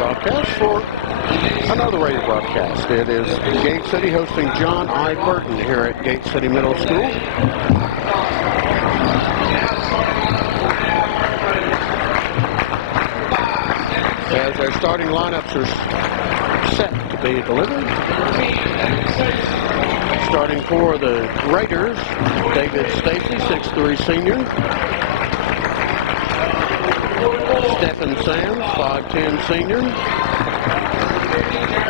broadcast for another radio broadcast. It is Gate City hosting John I. Burton here at Gate City Middle School. As their starting lineups are set to be delivered. Starting for the Raiders, David Stacy, 6'3" senior. Stephen Sands, 5'10" senior.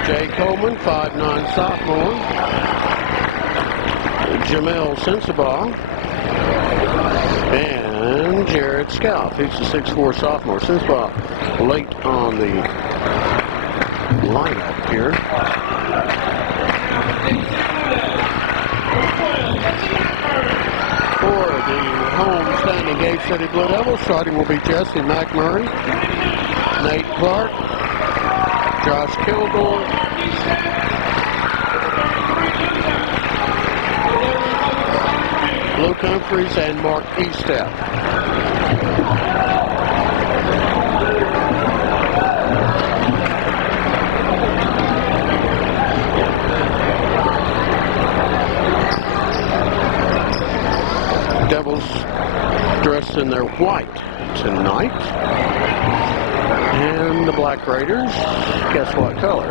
Jay Coleman, 5'9" sophomore. Jamel Sensabaugh. And Jared Scalf, he's a 6'4" sophomore. Sensabaugh late on the lineup here. For the home standing Gate City Blue Devils, starting will be Jesse McMurray, Nate Clark, Josh Kilgore, Luke Humphreys, and Mark Estep. Devils dressed in their white tonight. And the Black Raiders, guess what color?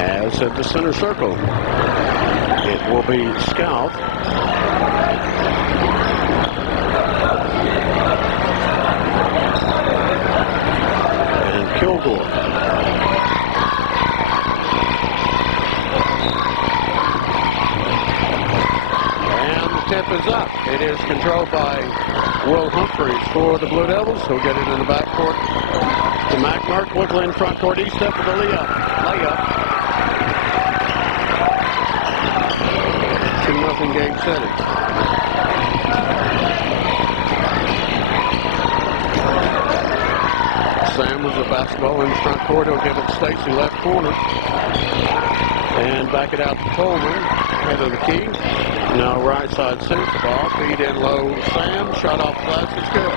As at the center circle, it will be Scalf. Kilgore. And the tip is up. It is controlled by Will Humphreys for the Blue Devils. He'll get it in the backcourt to McMurray. Quickly in front court. Estep with the layup. 2-0 Gate City. Sam with the basketball in the front court. He'll give it to Stacy, left corner. And back it out to Coleman. Head of the key. Now right side Sensabaugh. Feed in low Sam. Shot off the glass is good.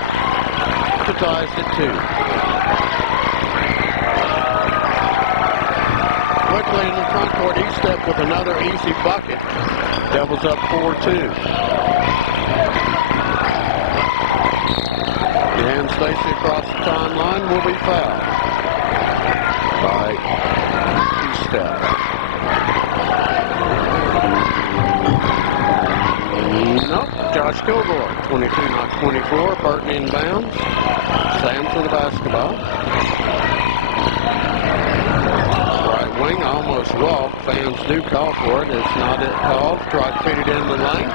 To ties at 2. Quickly in the front court. Estep with another easy bucket. Devils up 4-2. And Stacy across the timeline will be fouled by Estep. Nope, Josh Kilgore, 22 not 24, Burton inbounds. Sam for the basketball. Right wing, almost walked. Fans do call for it. It's not it called. Tried to feed it in the lane.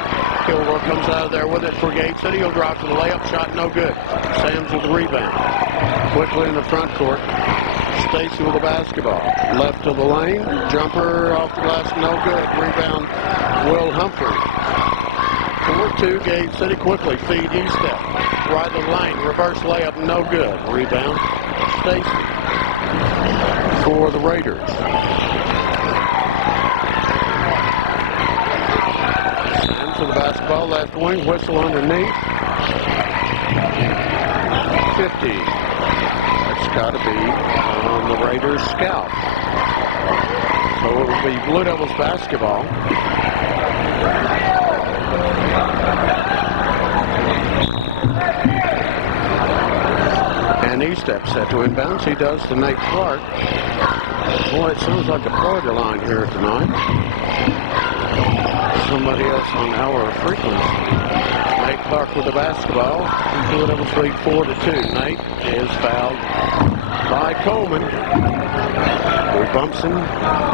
Kilgore comes out of there with it for Gate City. He'll drop to the layup. Shot no good. Sam's with the rebound. Quickly in the front court. Stacy with the basketball. Left to the lane. Jumper off the glass. No good. Rebound. Will Humphrey. 4-2 Gate City. Quickly feed Estep. Right to the lane. Reverse layup. No good. Rebound. Stacy for the Raiders. To the basketball, left wing, whistle underneath. 50. That's got to be on the Raiders' scalp. So it will be Blue Devils basketball. And Estep set to inbounds. He does to Nate Clark. Boy, it sounds like a party line here tonight. Somebody else on our frequency. Nate Clark with the basketball. Blue Devils lead 4-2. Nate is fouled by Coleman, who bumps him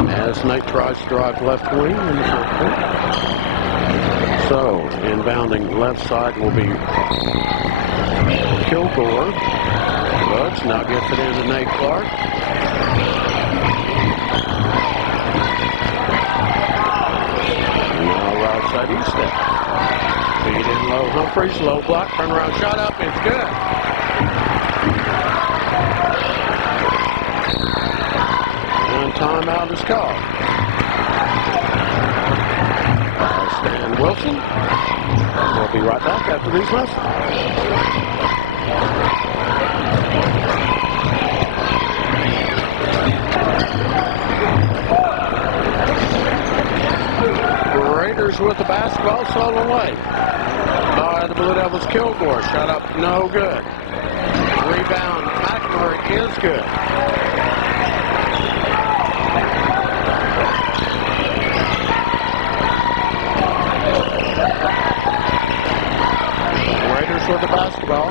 as Nate tries to drive left wing in the front court. So, inbounding left side will be Kilgore. Looks, now gets it into Nate Clark. Outside Estep. Feed in low Humphreys, low block, turnaround shot up, it's good. timeout is called. Stan Wilson. We'll be right back after these messages. Raiders with the basketball, stolen away by the Blue Devils. Kilgore, shot up, no good. Rebound, McMurray is good. Raiders with the basketball,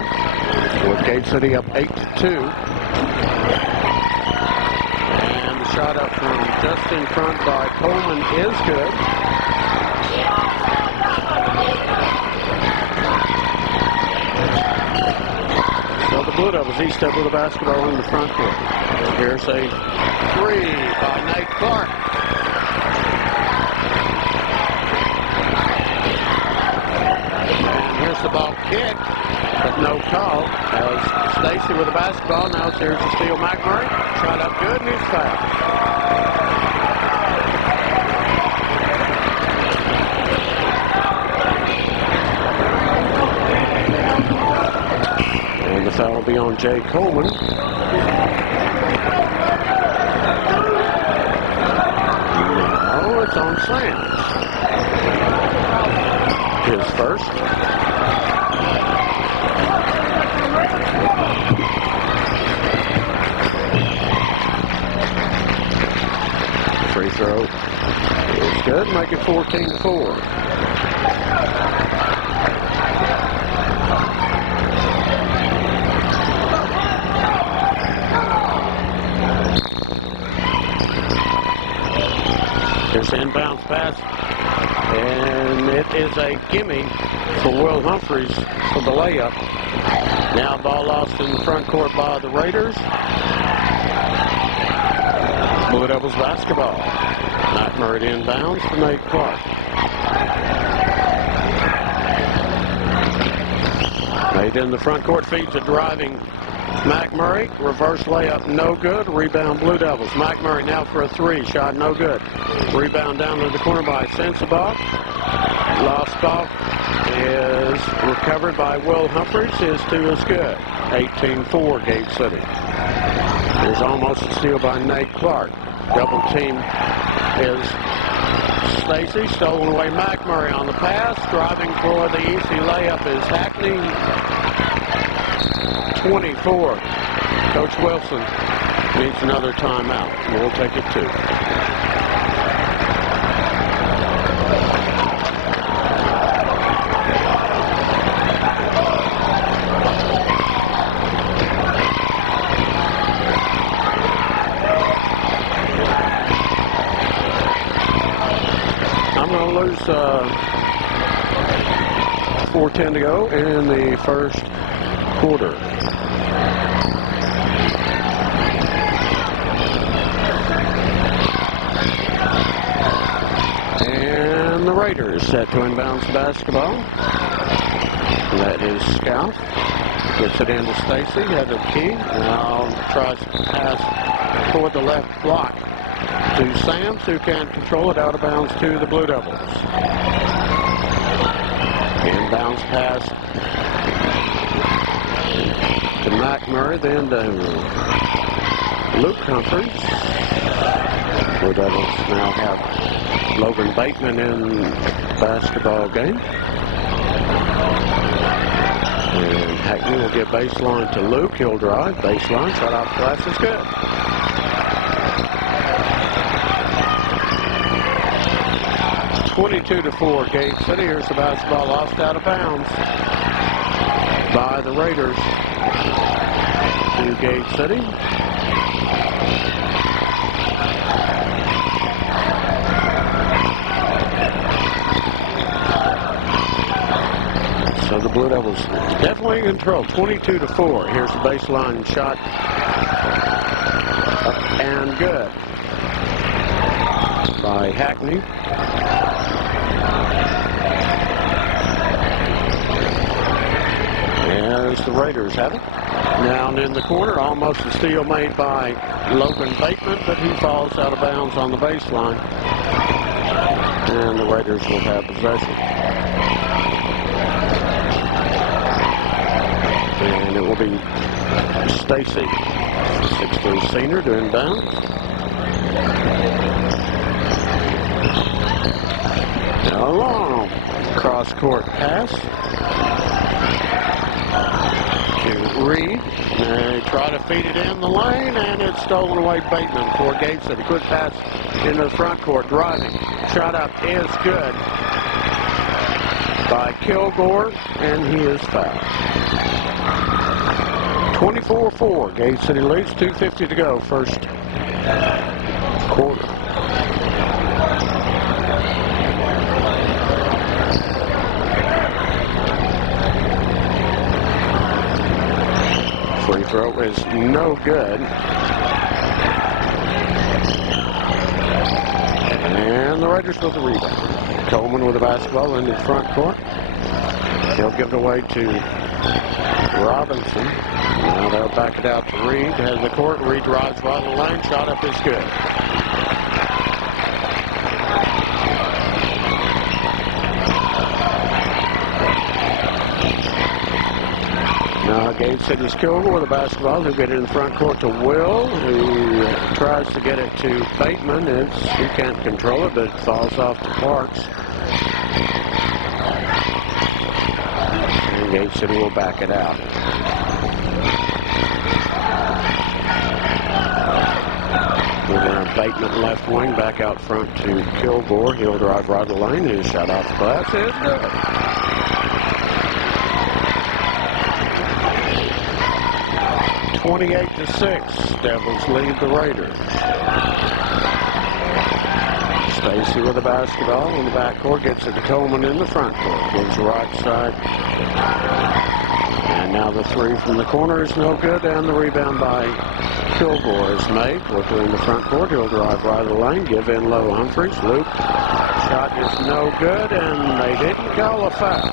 with Gate City up 8-2. And the shot up from just in front by Coleman is good. So the Blue Devils each step with the basketball in the front court. Here's a three by Nate Clark. And here's the ball kick, but no call. As Stacy with the basketball. Now it's here to steal McMurray. Shot up good and he's fouled. And the foul will be on Jay Coleman. No, it's on Sands. His first. Free throw is good. Make it 14-4. Here's the inbounds pass, and it is a gimme for Will Humphreys for the layup. Now ball lost in the front court by the Raiders. Blue Devils basketball. McMurray inbounds to Nate Clark. Nate in the front court, feeds a driving McMurray. Reverse layup, no good. Rebound Blue Devils. McMurray now for a three. Shot no good. Rebound down to the corner by Sensabaugh. Lost ball is recovered by Will Humphreys. His two is good. 18-4 Gate City. There's almost a steal by Nate Clark. Double team is Stacy. Stolen away McMurray on the pass. Driving for the easy layup is Hackney. 24. Coach Wilson needs another timeout. We'll take it too. I'm going to lose 4:10 to go in the first quarter. And the Raiders set to inbounds basketball. That is Scout. Gets it into Stacy, head of key. Now tries to pass toward the left block to Sams, who can control it out of bounds to the Blue Devils. Inbounds pass to McMurray, then to Luke Humphreys. Blue Devils now have Logan Bateman in the basketball game. And Hackney will get baseline to Luke. He'll drive. Baseline. Shot off the glass is good. (22-4) Gate City. Here's the basketball lost out of bounds by the Raiders to Gate City. So the Blue Devils definitely in control. 22-4. Here's the baseline shot. Up and good by Hackney. As the Raiders have it. Down in the corner, almost a steal made by Logan Bateman, but he falls out of bounds on the baseline. And the Raiders will have possession. And it will be Stacy, 6'3" senior, to inbound. A long cross-court pass to Reed. They try to feed it in the lane, and it's stolen away. Bateman for Gate City. Quick pass into the front court, driving. Shot up is good by Kilgore, and he is fouled. 24-4. Gate City leads. 2:50 to go. First quarter. Free throw is no good. And the Raiders with the rebound. Coleman with the basketball in the front court. He'll give it away to Robinson. Now they'll back it out to Reed. Has the court. Reed drives right in the lane. Shot up is good. Now Gate City's Kilgore with the basketball. He'll get it in the front court to Will, who tries to get it to Bateman. He can't control it, but it falls off to Parks. And Gate City will back it out. We're going to Bateman left wing, back out front to Kilgore. He'll drive right the lane. His shot off the glass is good. 28-6. Devils lead the Raiders. Stacy with the basketball in the backcourt, gets it to Coleman in the front court. Goes right side. And now the three from the corner is no good, and the rebound by Kilgore is made. Worker in the front court. He'll drive right of the lane, give in low Humphreys. Luke. Shot is no good, and they didn't call a foul.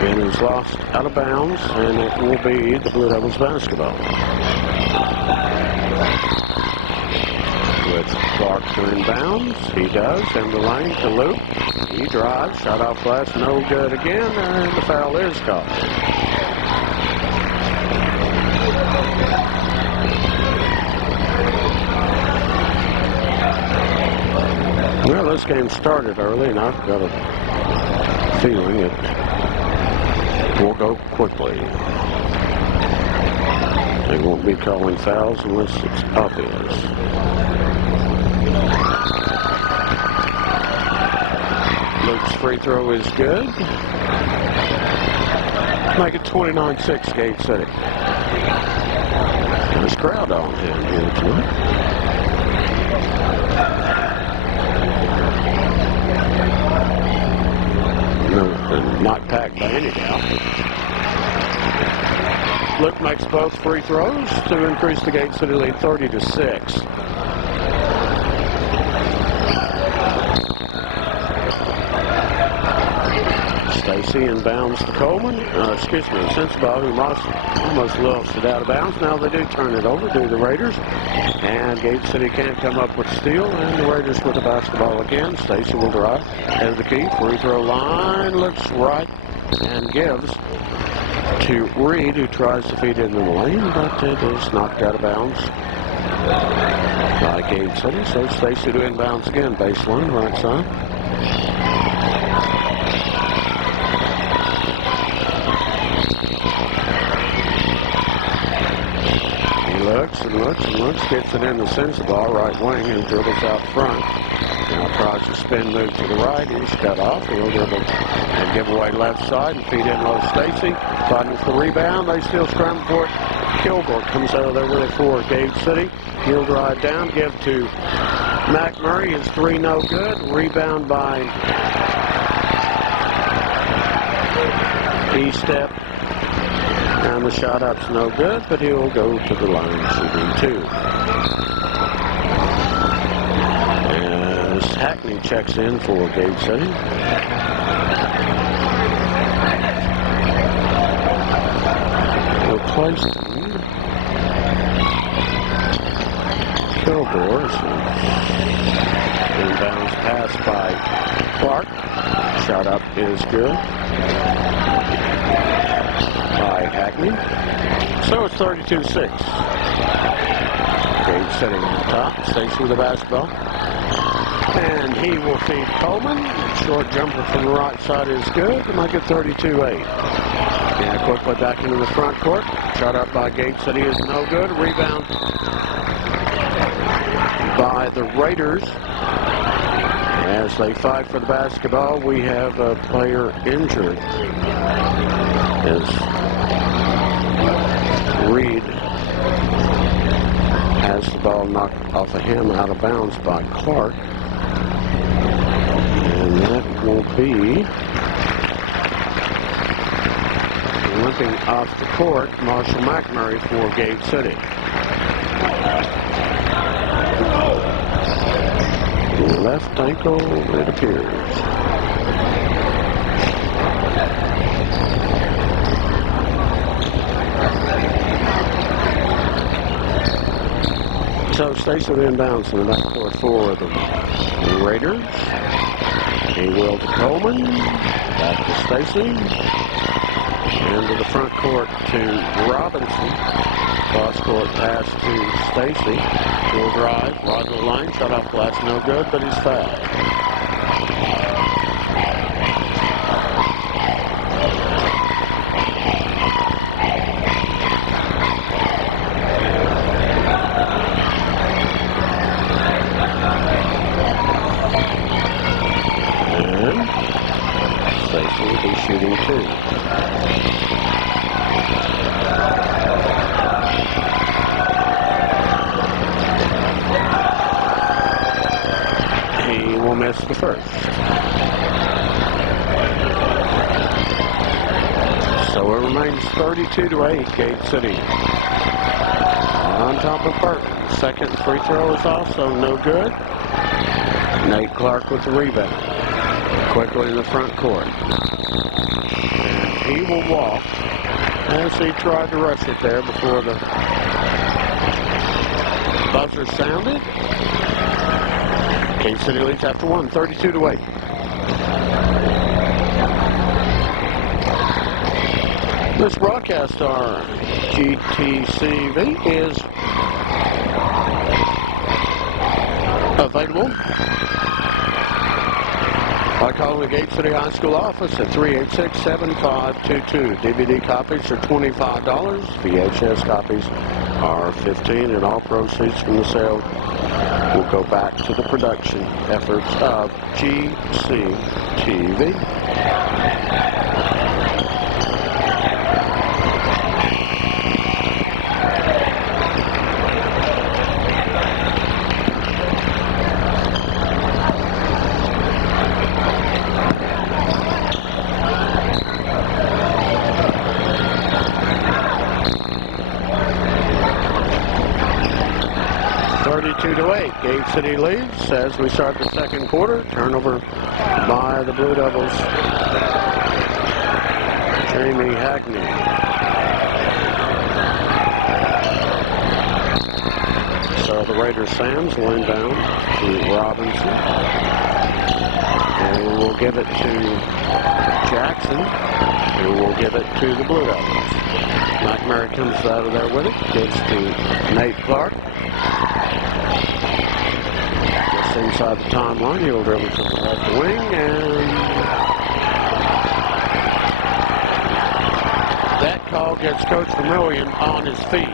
And is lost out of bounds, and it will be the Blue Devils basketball. With Clark to inbounds, he does, in the lane to Luke. He drives, shot off glass, no good again, and the foul is called. Well, this game started early, and I've got a feeling it will go quickly. They won't be calling fouls unless it's obvious. Luke's free throw is good. Make it 29-6, Gate City. There's a crowd on hand here tonight. Not packed by any doubt. Luke makes both free throws to increase the Gate City lead 30-6. Stacy inbounds to Coleman. Sensabaugh, who almost lost it out of bounds. Now they do turn it over to the Raiders. And Gate City can't come up with a steal. And the Raiders with the basketball again. Stacy will drive. Has the key. Free throw line. Looks right. And gives to Reed, who tries to feed it in the lane. But it is knocked out of bounds by Gate City. So Stacy to inbounds again. Baseline, right side. Looks and looks and looks, gets it into Sensabaugh, right wing, and dribbles out front. Now tries to spin move to the right. He's cut off. He'll dribble and give away left side and feed in low Stacy. Fighting for the rebound. They still scramble for it. Kilgore comes out of there with it for Gate City. He'll drive down, give to McMurray. His three no good. Rebound by E-Step. And the shot up's no good, but he'll go to the line shooting two. As Hackney checks in for Gate City. Winston. Kilgore. Inbounds pass by Clark. Shot up is good by Hackney. So it's 32-6. Gage sitting on top. Stacy with the basketball. And he will feed Coleman. Short jumper from the right side is good to make it 32-8. And quickly back into the front court. Shot up by Gage City is no good. Rebound by the Raiders. As they fight for the basketball, we have a player injured. As Reed has the ball knocked off of him out of bounds by Clark. And that will be limping off the court, Marshall McMurray for Gage City. Left ankle, it appears. So Stacy will inbounds in the backcourt for the Raiders. He will to Coleman. Back to Stacy. Into the front court to Robinson. Cross court pass to Stacy. Full drive. Roger the line. Shot off glass. No good, but he's fouled. And Stacy will be shooting two. Will miss the first. So it remains 32-8, Gage City. On top of Burton. Second free throw is also no good. Nate Clark with the rebound. Quickly in the front court. And he will walk as he tried to rush it there before the buzzer sounded. Gage City leads after one, 32-8. This broadcast, our GTCV, is available by calling the Gage City High School office at 386-7522. DVD copies are $25. VHS copies are $15, and all proceeds from the sale will go back to the production efforts of GCTV. Gage City leads as we start the second quarter. Turnover by the Blue Devils. Jamie Hackney. So the Raiders Sams will inbound to Robinson. And we'll give it to Jackson, who will give it to the Blue Devils. McMurray comes out of there with it. Gives to Nate Clark. Inside the timeline, he'll dribble to the left wing, and that call gets Coach Vermillion on his feet,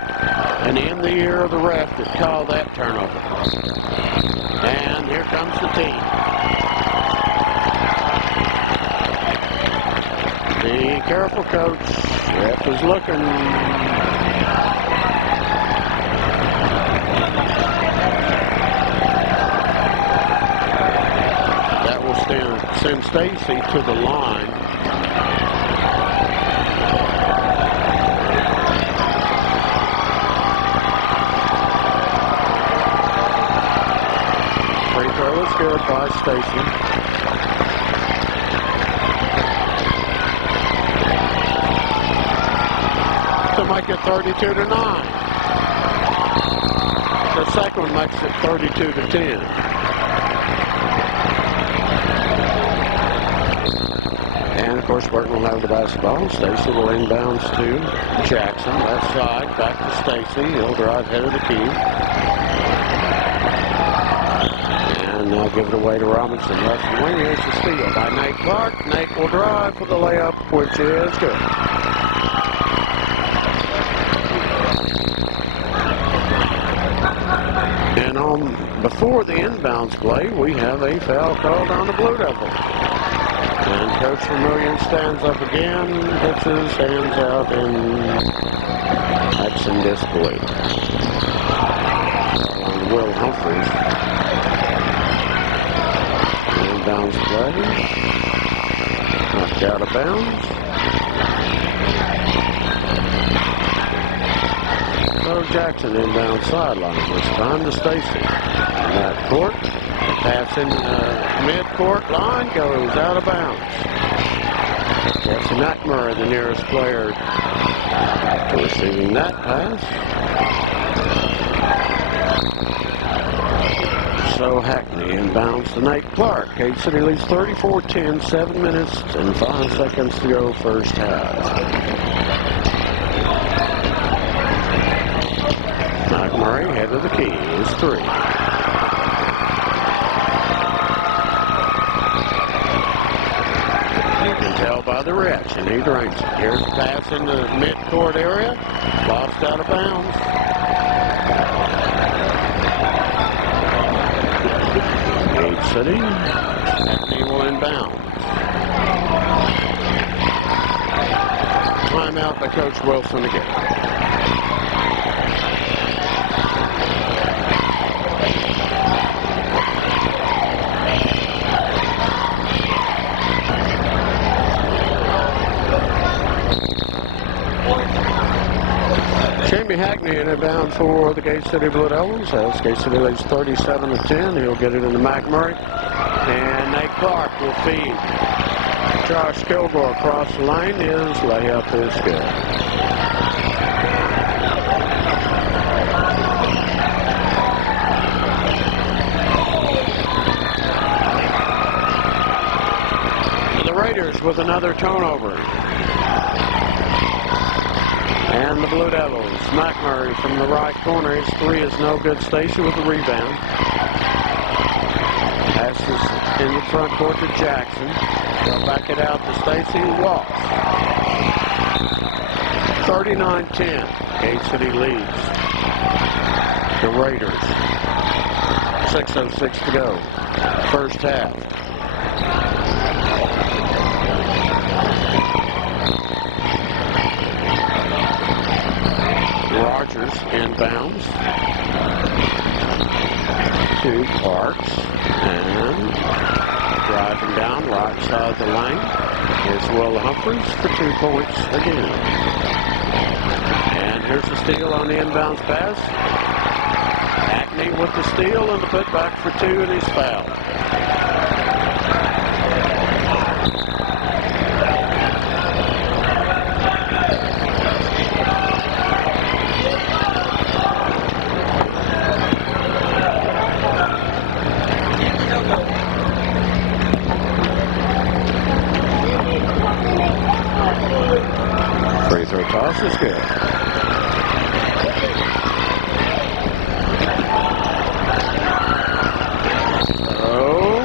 and in the ear of the ref that called that turnover. And here comes the team. Be careful, Coach. Ref is looking. Send Stacy to the line. Free throw is good by Stacy. to make it 32-9. The second one makes it 32-10. And of course, Burton will have the basketball. Stacy will inbounds to Jackson. Left side, back to Stacy. He'll drive head of the key. And now give it away to Robinson. Left wing. Here's the steal by Nate Clark. Nate will drive for the layup, which is good. And before the inbounds play, we have a foul called on the Blue Devils. And Coach Vermillion stands up again, puts his hands out, and acts in disbelief. On Will Humphreys. Inbounds play. Knocked out of bounds. So Jackson inbound sideline. This time to Stacy. That court. Pass in mid-court line goes out of bounds. Jesse McMurray, the nearest player to receiving that pass. So Hackney inbounds to Nate Clark. Cade City leads 34-10, 7 minutes and 5 seconds to go first half. McMurray, head of the key, is 3. You can tell by the reaction. He drains it. Here's the pass in the mid-court area. Lost out of bounds. Cade City. Hackney will inbound. Timeout by Coach Wilson again. Jamie Hackney in inbound for the Cade City Blue Devils. As Cade City leads 37-10. He'll get it into McMurray. And Nate Clark will feed. Josh Kilgore across the lane. His layup is good. The Raiders with another turnover. And the Blue Devils, McMurray from the right corner. His 3 is no good. Stacy with the rebound. Passes in the front court to Jackson. They'll back it out to Stacy. Walks. 39-10. Cade City leads. The Raiders. 6:06 to go. First half. Rogers inbounds to Parks and driving down right side of the lane is Will Humphreys for 2 points again. And here's the steal on the inbounds pass. Hackney with the steal and the putback for 2, and he's fouled. Free throw toss is good. Oh,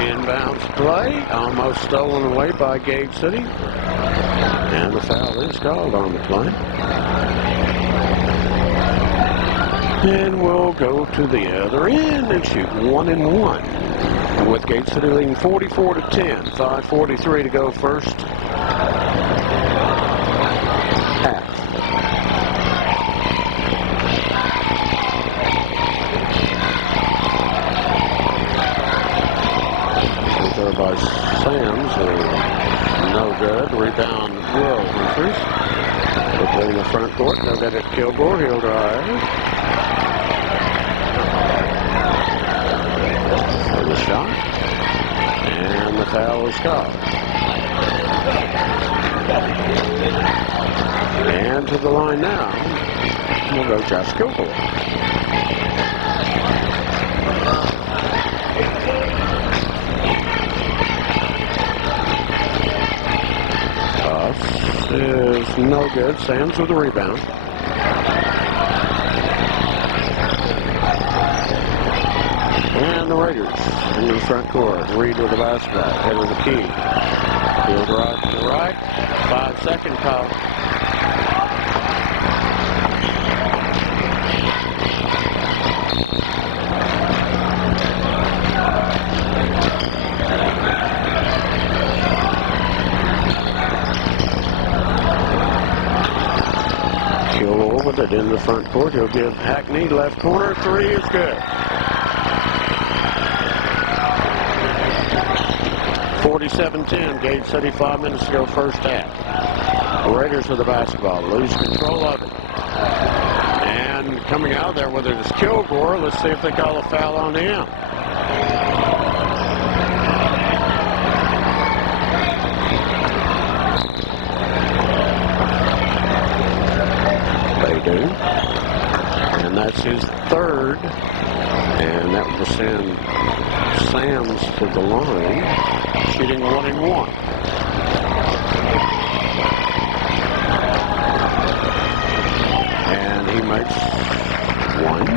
inbounds play, almost stolen away by Cade City. And the foul is called on the play. And we'll go to the other end and shoot 1 and 1. With Cade City leading 44-10, 5:43 to go first half. There by Sams, no good. Rebound Will Humphreys. Quickly in the front court. They'll get it Kilgore. He'll drive. For the shot. And the foul is called. And to the line now will go Josh Kilgore. Toss is no good. Sam's with the rebound. And the Raiders in the front court. Reed with the basketball. Head with the key. He'll drive to the right. 5-second call. Kilgore with it in the front court. He'll give Hackney left corner. 3 is good. 47-10. Gage City 5 minutes ago, first half. The Raiders with the basketball. Lose control of it. And coming out there with it is Kilgore. Let's see if they call a foul on him. They do. And that's his third. And that will send Sam's to the line. Shooting 1-1. And he makes 1.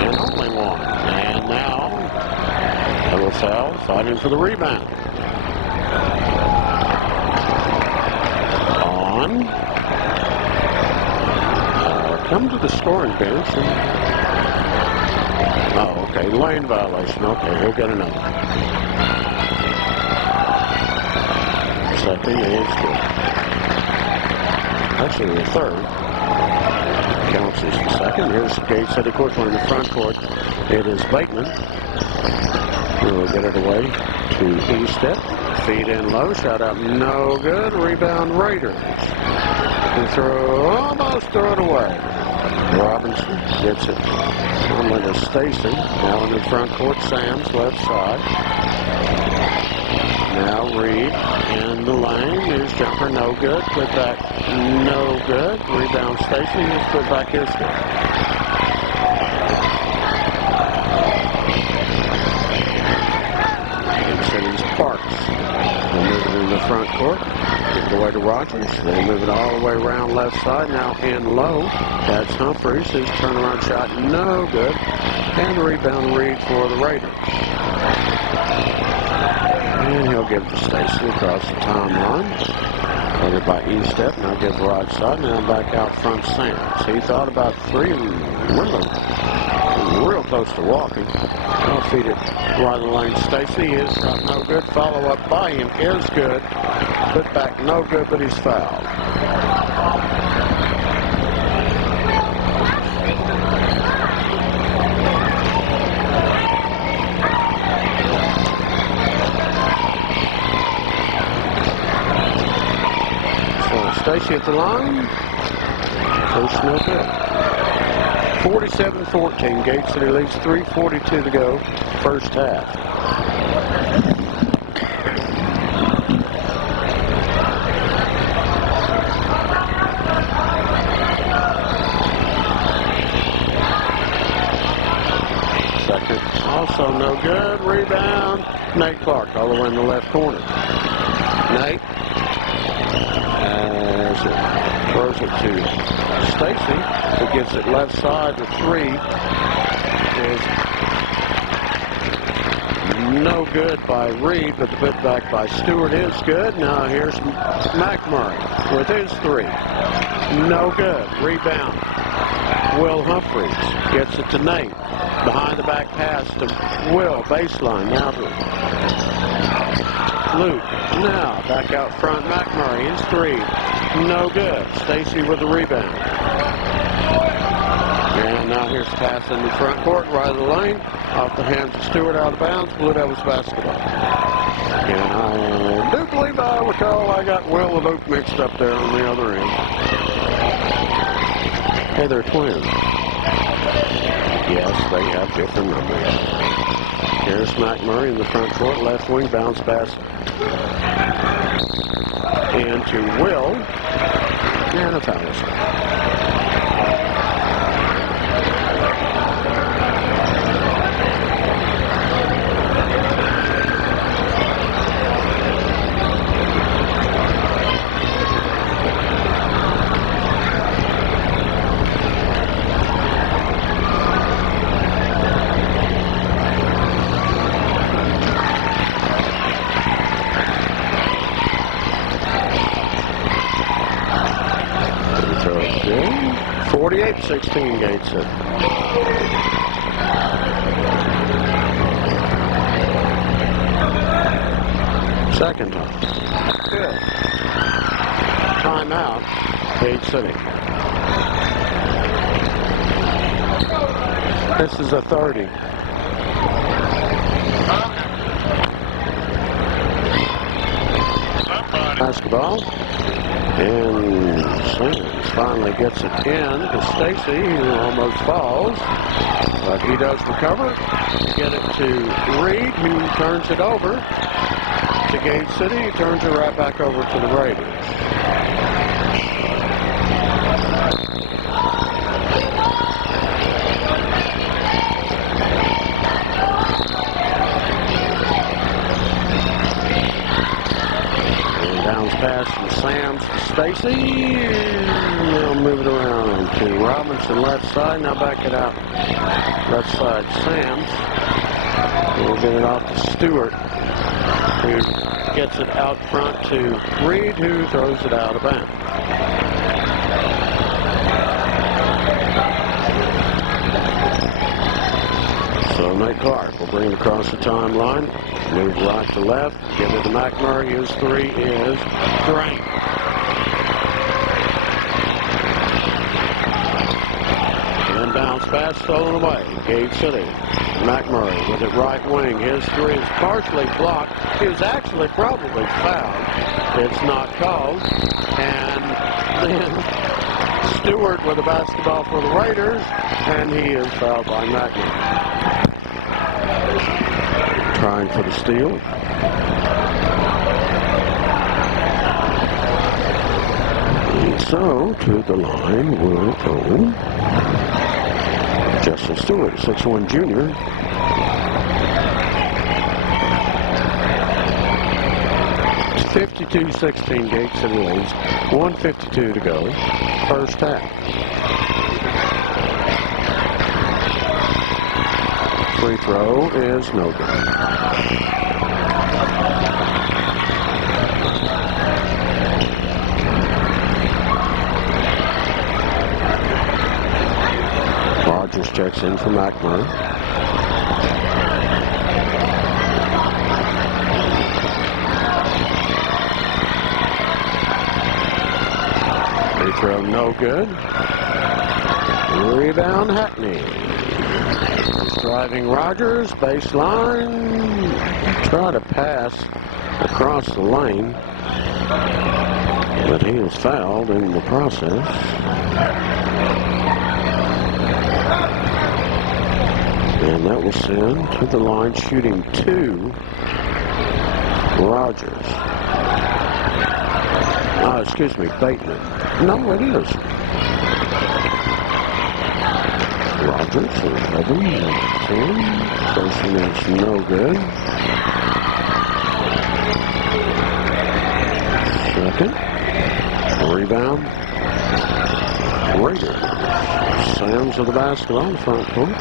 And only 1. And now, a little foul, fighting for the rebound. Come to the scoring bench. Oh, okay. Lane violation. Okay, he'll get another. Second is good. Actually, the third. Counts as the second. Here's Gage City quickly in the front court. It is Bateman. We'll get it away to E-step. Feed in low. Shot up. No good. Rebound Raiders. And almost throw it away. Robinson gets it on to Stacy. Now in the front court, Sam's left side. Now Reed in the lane. His jumper no good. Put back no good. Rebound Stacy. His put back is good. And City's Parks. They move it in the front court. Get it away to Rogers. They move it all the way around left side. Now in low. That's Humphreys. His turnaround shot no good. And the rebound Reed for the Raiders. And he'll give to Stacy across the timeline. Ordered by E-step. Now give the right side. Now back out front Sands. He thought about 3 and real close to walking. I'll feed it right in the lane. Stacy is shot no good. Follow up by him is good. Put back no good, but he's fouled. So Stacy at the line. First no good. 47-14. Gage City leads 3:42 to go. First half. Second, also no good. Rebound. Nate Clark all the way in the left corner. Nate throws it to Stacy, who gets it left side to 3. Is no good by Reed, but the putback by Stewart is good. Now here's McMurray with his 3. No good. Rebound. Will Humphreys gets it to Nate. Behind the back pass to Will. Baseline. Now to Luke. Now back out front. McMurray. His 3. No good. Stacy with the rebound. And now here's a pass in the front court, right of the lane, off the hands of Stewart, out of bounds. Blue Devils basketball. And I do believe I recall I got Will and Luke mixed up there on the other end. Hey, they're twins. Yes, they have different numbers. Here's McMurray in the front court. Left wing bounce pass into Will. And a foul. Okay. 48-16 Gateshead. Second time. Good. Timeout, Gate City. This is a 30. Basketball. And Sands finally gets it in to Stacy, who almost falls. But he does recover. Get it to Reed, who turns it over to Gate City. He turns it right back over to the Raiders. Pass from Sams to Stacy. They'll move it around to Robinson left side. Now back it out left side Sams. We'll get it off to Stewart, who gets it out front to Reed, who throws it out of bounds. So Nate Clark will bring it across the timeline. Move right to left. Get it to McMurray. His three is great. And bounce pass stolen away. Gate City. McMurray with it right wing. His three is partially blocked. He was actually probably fouled. It's not called. And then Stewart with the basketball for the Raiders. And he is fouled by McMurray. Trying for the steal. And so to the line will go Justin Stewart, 6'1" junior. It's 52-16 Gate City leads. 1:52 to go. First half. Free throw is no good. Rogers checks in for McMurray. Free throw no good. Rebound Hackney. Driving Rogers, baseline, try to pass across the lane, but he is fouled in the process. And that will send to the line, shooting two, Rogers. Excuse me, Bateman. No, it is. Rogers, 11, 10. Person is no good. Second. Rebound. Raiders. Sams with the basketball in the front court.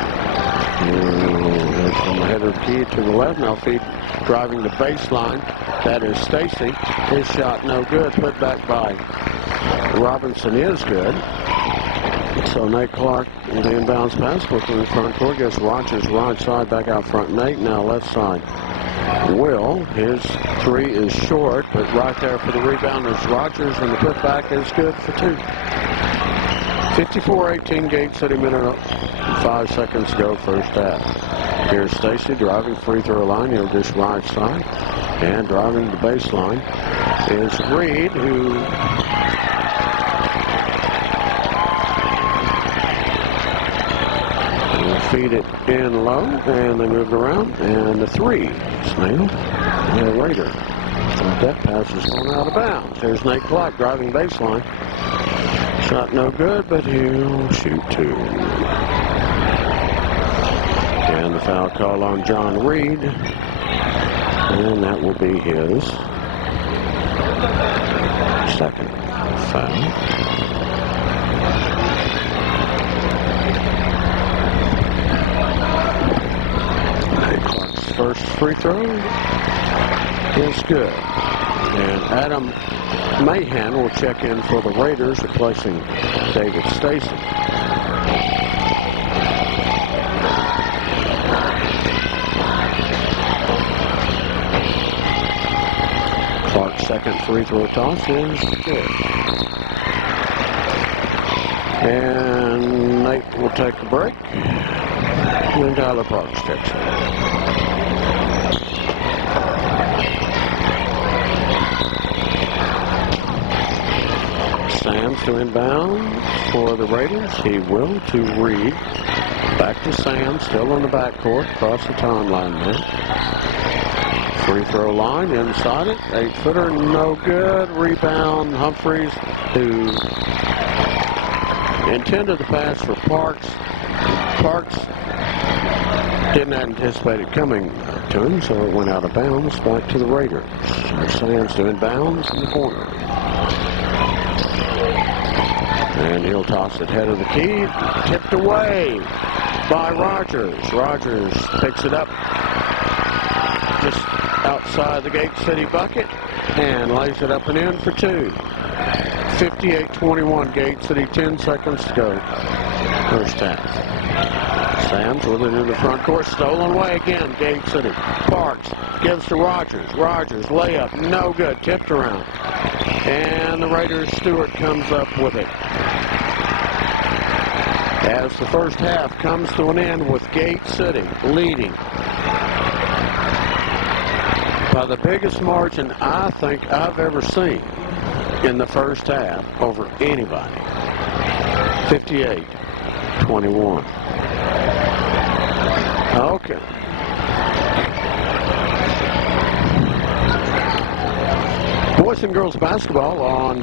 There's from the header key to the left. Now feed driving the baseline. That is Stacy. His shot no good. Put back by Robinson is good. So Nate Clark with the inbounds pass, looking in the front court, gets Rogers right side, back out front Nate, now left side. Will, his three is short, but right there for the rebound is Rogers, and the putback is good for two. 54-18 Gate City, minute and 5 seconds to go, first half. Here's Stacy driving free throw line, he'll dish right side, and driving the baseline is Reed, who We'll feed it in low, and they move it around, and the 3 snail, and a Raider. That pass is going out of bounds. There's Nate Clark driving baseline. Shot no good, but he'll shoot 2. And the foul call on John Reed, and that will be his second foul. First free throw is good. And Adam Mahan will check in for the Raiders, replacing David Stacy. Clark's second free throw toss is good. And Nate will take a break. And Tyler Parks checks in. Sam's to inbound for the Raiders. He will to Reed. Back to Sam, still in the backcourt, across the timeline now. Free throw line, inside it. 8-footer, no good. Rebound, Humphreys, who intended the pass for Parks. Parks didn't anticipate it coming to him, so it went out of bounds back to the Raiders. Sam's to inbounds in the corner. And he'll toss it head of the key. Tipped away by Rogers. Rogers picks it up just outside the Gate City bucket and lays it up and in for 2. 58-21, Gate City, 10 seconds to go. First half. Sam's with it in the front court. Stolen away again, Gate City. Parks gives to Rogers. Rogers, layup, no good. Tipped around. And the Raiders' Stewart comes up with it. As the first half comes to an end with Gate City leading by the biggest margin I think I've ever seen in the first half over anybody. 58-21. Okay. Boys and girls basketball on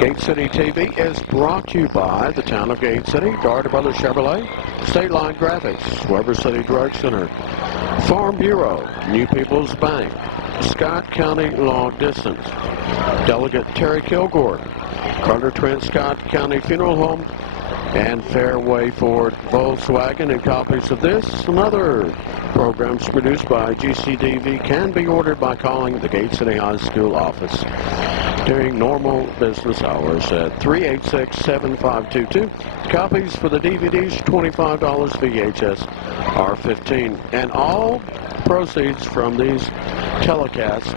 Gate City TV is brought to you by the town of Gate City, Darter Brothers Chevrolet, State Line Graphics, Weber City Drug Center, Farm Bureau, New People's Bank, Scott County Long Distance, Delegate Terry Kilgore, Carter Trent Scott County Funeral Home, and Fairway Ford Volkswagen. And copies of this and other programs produced by GCDV can be ordered by calling the Gate City High School office during normal business hours at 386-7522. Copies for the DVDs, $25, VHS are $15. And all proceeds from these telecasts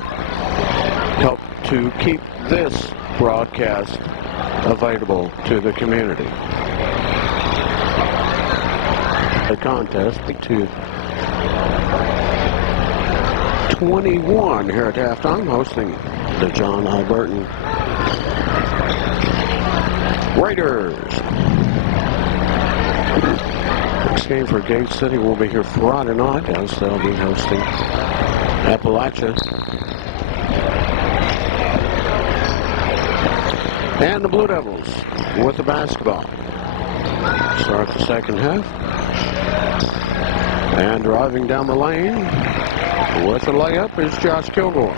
help to keep this broadcast available to the community. The contest to 21 here at halftime, hosting the John I. Burton Raiders. Next game for Gate City will be here Friday night as they'll be hosting Appalachia. And the Blue Devils with the basketball. Start the second half. And driving down the lane with a layup is Josh Kilgore.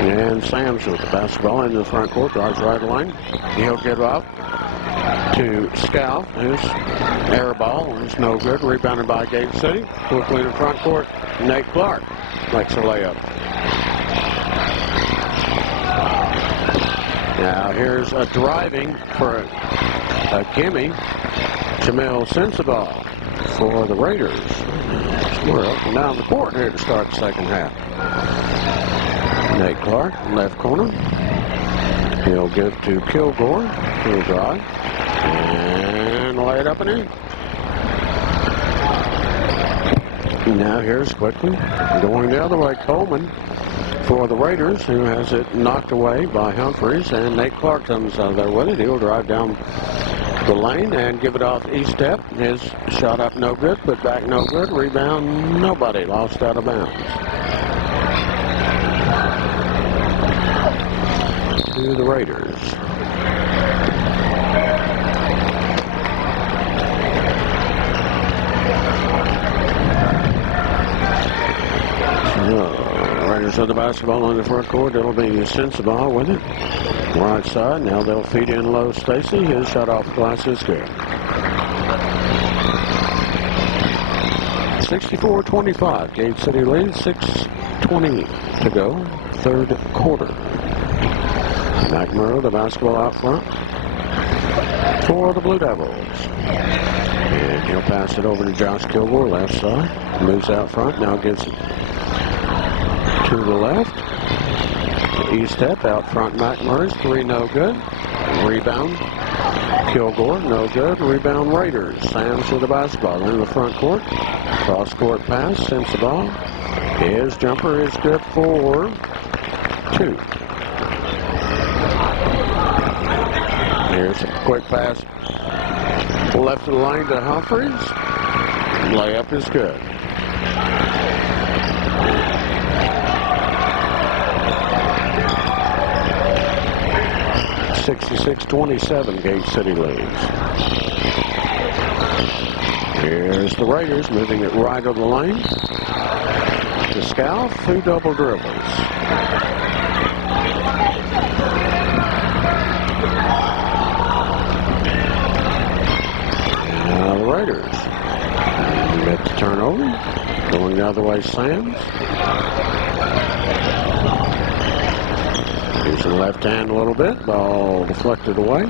And Sam's with the basketball into the front court, drives right lane. He'll get up to Scout. His air ball is no good. Rebounded by Gate City. Quickly in the front court, Nate Clark makes a layup. Now here's a driving for a gimme. Jamel Sensabaugh for the Raiders. We're up and down the court here to start the second half. Nate Clark, left corner. He'll give to Kilgore. He'll drive. And lay it up and in. Now here's quickly going the other way. Coleman for the Raiders, who has it knocked away by Humphreys, and Nate Clark comes out there with it. He'll drive down the lane and give it off east step. His shot up no good, put back no good, rebound nobody, lost out of bounds. To the Raiders. Raiders with the basketball on the front court. It'll be Sensabaugh with it. Right side. Now they'll feed in low Stacy. His shot off the glass is good. 64-25. Gate City lead. 6:20 to go. Third quarter. McMurray, the basketball out front for the Blue Devils. And he'll pass it over to Josh Kilgore, left side. Moves out front. Now gets it to the left. East step out front. McMurray's three no good. Rebound. Kilgore no good. Rebound Raiders. Sams with the basketball in the front court. Cross court pass. Sensabaugh. His jumper is good for two. Here's a quick pass. Left of the lane to Humphreys. Layup is good. 66-27, Gate City leads. Here's the Raiders moving it right of the lane. To Scalf, who double dribbles. Now the Raiders get the turnover. Going the other way, Sams. Using the left hand a little bit. Ball deflected away.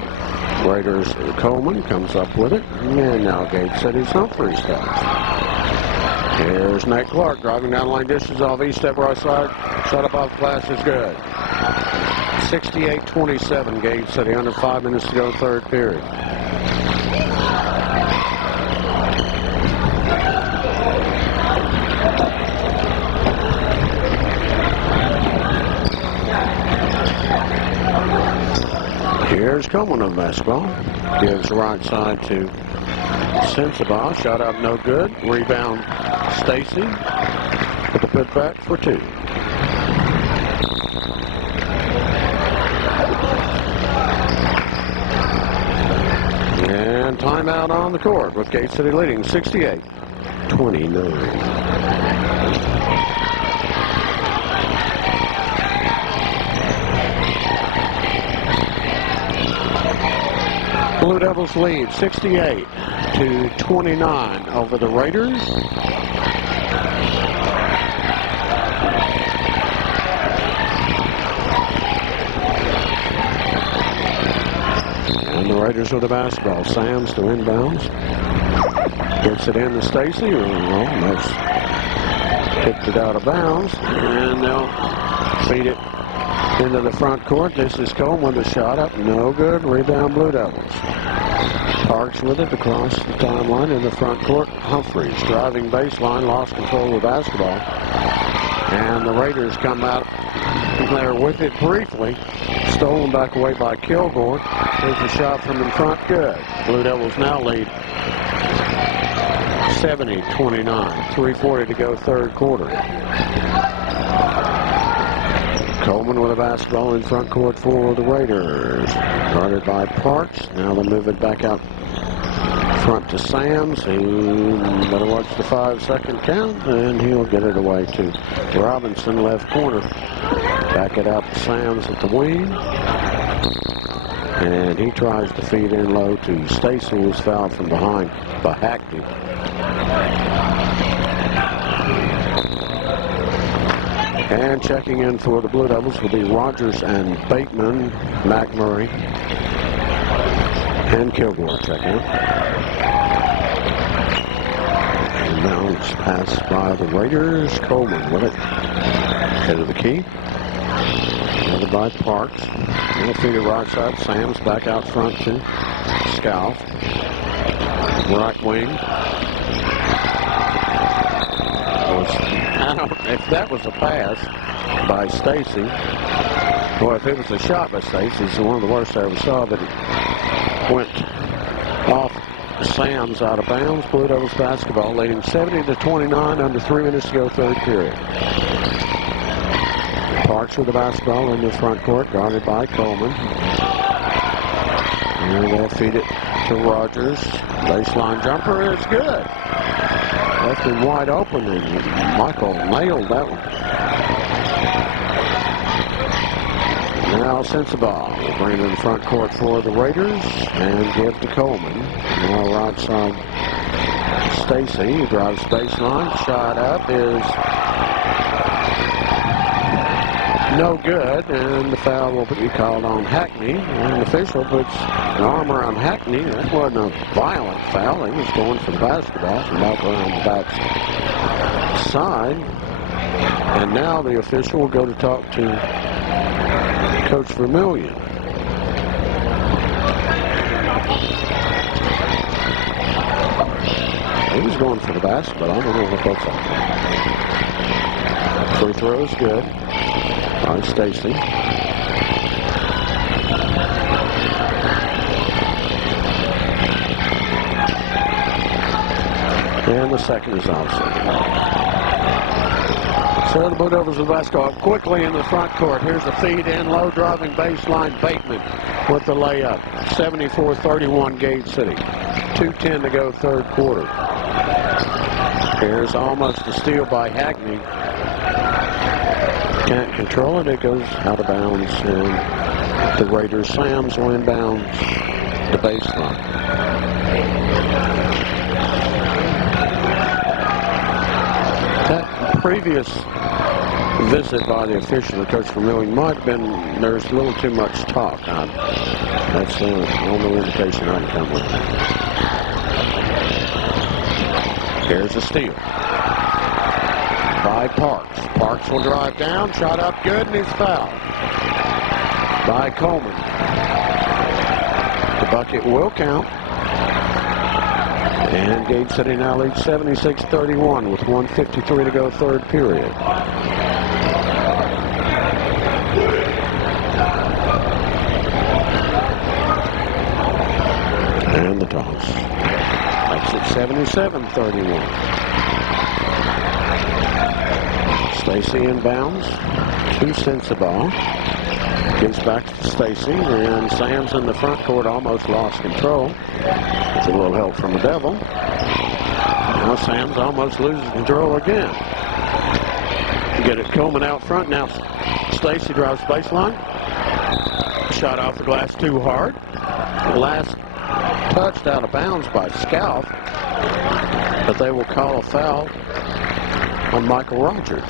Raiders, Coleman comes up with it. And now Gate City's Humphreys steps. Here's Nate Clark driving down the lane. Dishes off east step right side. Shot up off glass is good. 68-27 Gate City. Under 5 minutes to go, third period. Here's Coleman on the basketball. Gives right side to Sensabaugh. Shot up no good. Rebound Stacy. With the putback for two. And timeout on the court with Gate City leading 68-29. Blue Devils lead 68-29 over the Raiders. And the Raiders with the basketball. Sams to inbounds. Gets it in to Stacy. Almost kicked it out of bounds. And they'll feed it into the front court. This is Coleman with a shot up. No good. Rebound Blue Devils. Parks with it across the timeline in the front court. Humphreys driving baseline. Lost control of the basketball. And the Raiders come out there with it briefly. Stolen back away by Kilgore. There's a shot from in front. Good. Blue Devils now lead 70-29. 3:40 to go, third quarter. Coleman with a basketball in front court for the Raiders. Guarded by Parks. Now they move it back out front to Sams. He better watch the 5-second count, and he'll get it away to Robinson, left corner. Back it out to Sams at the wing. And he tries to feed in low to Stacy, who's fouled from behind by Hackney. And checking in for the Blue Devils will be Rogers and Bateman, McMurray, and Kilgore checking in. And now it's passed by the Raiders. Coleman with it. Head of the key. Another by Parks. They'll feed it right side. Sams back out front to Scalf. Right wing. I don't know if that was a pass by Stacy, or if it was a shot by Stacy. It's one of the worst I ever saw, but it went off Sam's out of bounds. Blue Devils basketball leading 70-29, under 3 minutes to go, third period. Parks with the basketball in the front court, guarded by Coleman. And they'll feed it to Rogers. Baseline jumper is good. Left him wide open, and Michael nailed that one. Now Sensabaugh will bring it in the front court for the Raiders and give to Coleman. Now right side Stacy. He drives baseline. Shot up is no good, and the foul will be called on Hackney. And the official puts an arm around Hackney. That wasn't a violent foul. He was going for the basketball from back around the back side. And now the official will go to talk to Coach Vermillion. He was going for the basketball. I don't know what that's all. Free throw is good. All right, Stacy. And the second is offside. So the Blue Devils with the basketball quickly in the front court. Here's a feed in, low driving baseline. Bateman with the layup. 74-31 Gate City. 2:10 to go, third quarter. Here's almost a steal by Hackney. Can't control it. It goes out of bounds. And the Raiders, Sam's will inbound the baseline. That previous visit by the official, Coach Vermillion, might have been, there's a little too much talk. That's the only indication I can come with. Here's a steal by Parks. Parks will drive down, shot up good, and he's fouled by Coleman. The bucket will count. And Gate City now leads 76-31 with 1:53 to go, third period. And the toss. That's at 77-31. Stacy inbounds to Sensabaugh. Gives back to Stacy, and Sam's in the front court almost lost control. With a little help from the Devil. Now Sam's almost loses control again. Get it Coleman out front. Now Stacy drives baseline. Shot off the glass too hard. Last touched out of bounds by Scalf, but they will call a foul on Michael Rogers.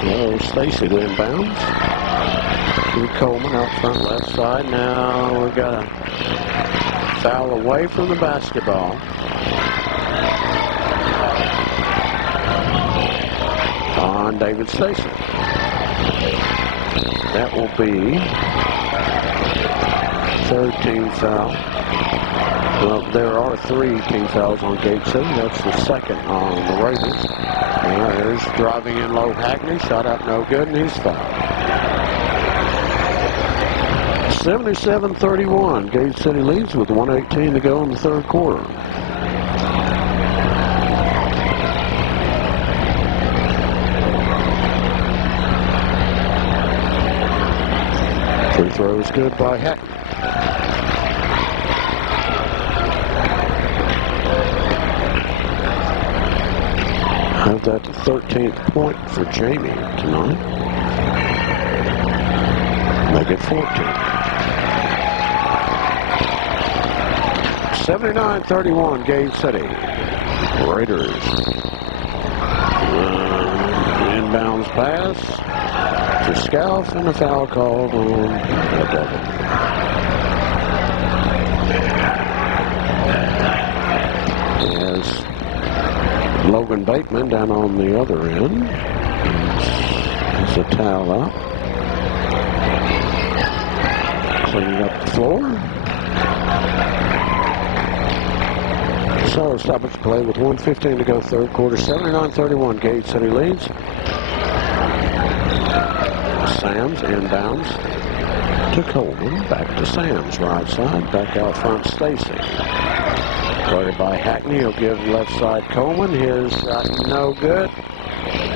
So Stacy to inbounds. To Coleman out front left side. Now we've got a foul away from the basketball. On David Stacy. That will be third team foul. Well, there are 3 team fouls on Gate City. That's the second on the Raiders. And there's driving in low Hackney. Shot up no good, and he's fouled. 77-31. Gate City leads with 1:18 to go in the third quarter. Free throw is good by Hackney. Have that 13th point for Jamie tonight. Make it 14. 79-31 Gate City. Raiders. Inbounds pass to Scalf, and a foul called on the Devil. As Logan Bateman down on the other end. There's a towel up. Cleaning up the floor. So stoppage play with 1:15 to go third quarter. 79-31. Gate City leads. Sam's inbounds to Coleman. Back to Sam's right side. Back out front Stacy. Guarded by Hackney. He'll give left side Coleman. His shot no good.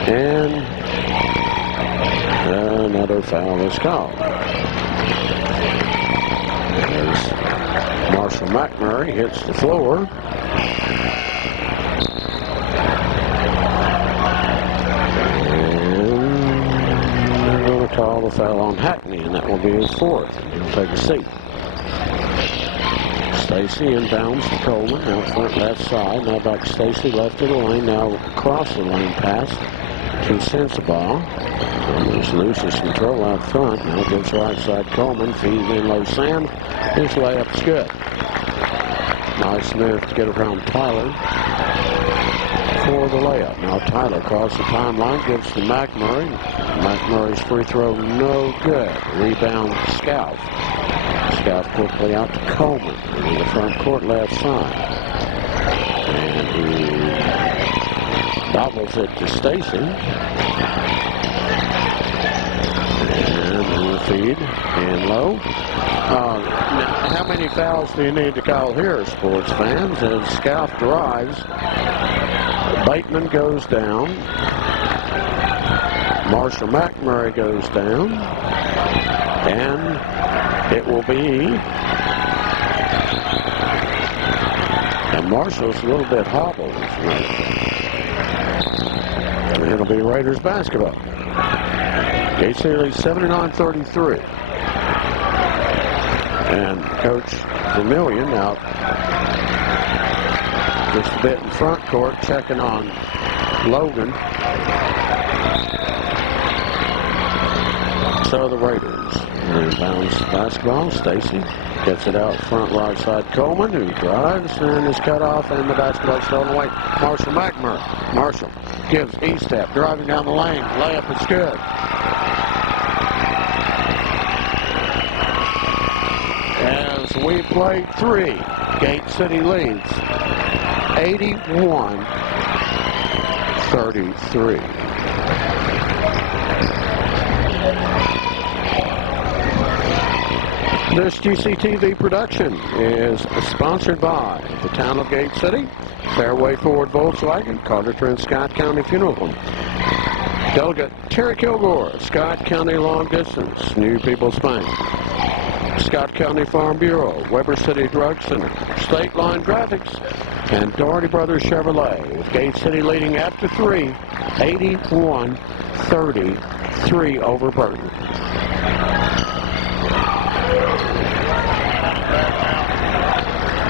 And another foul is called. There's Marshall McMurray hits the floor. And they're going to call the foul on Hackney, and that will be his fourth. He'll take a seat. Stacy inbounds to Coleman, out front left side. Now back to Stacy, left of the lane. Now across the lane pass to Sensabaugh. There's Lucis control out front. Now gives right side Coleman. Feeds in low Sam. His layup's good. Nice Smith to get around Tyler for the layup. Now Tyler across the timeline. Gives to McMurray. McMurray's free throw no good. Rebound Scout. Scout quickly out to Coleman in the front court left side. And he doubles it to Stacy. And he'll feed in low. Now, how many fouls do you need to call here, sports fans? As Scout drives, Bateman goes down. Marshall McMurray goes down. And it will be, and Marshall's a little bit hobbled. And it'll be Raiders basketball. Gate City leads 79-33. And Coach Vermillion out just a bit in front court, checking on Logan. So the Raiders inbounds basketball. Stacy gets it out front right side. Coleman, who drives and is cut off, and the basketball stolen away. Marshall McMurray. Marshall gives E-step, driving down the lane. Layup is good. As we play three, Gate City leads 81-33. This GCTV production is sponsored by the town of Gate City, Fairway Ford Volkswagen, Carter Trent Scott County Funeral Home, Delegate Terry Kilgore, Scott County Long Distance, New People's Bank, Scott County Farm Bureau, Weber City Drug Center, State Line Graphics, and Doherty Brothers Chevrolet, with Gate City leading after three, 81-33 over Burton.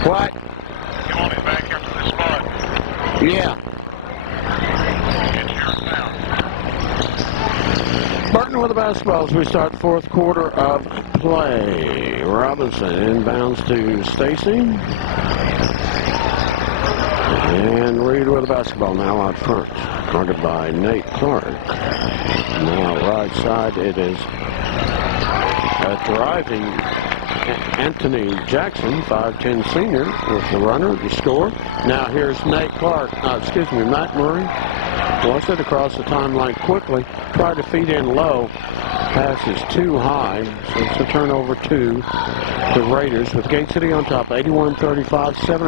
What? You want it back up to the spot? Yeah. It's yours now. Burton with the basketball as we start the fourth quarter of play. Robinson inbounds to Stacy. And Reed with the basketball now out front. Guarded by Nate Clark. Now right side it is a driving Anthony Jackson, 5'10" senior, with the runner, the score. Now here's Nate Clark, McMurray. Wants it across the timeline quickly. Tried to feed in low. Pass is too high, so it's a turnover to the Raiders with Gate City on top, 81-35, 7.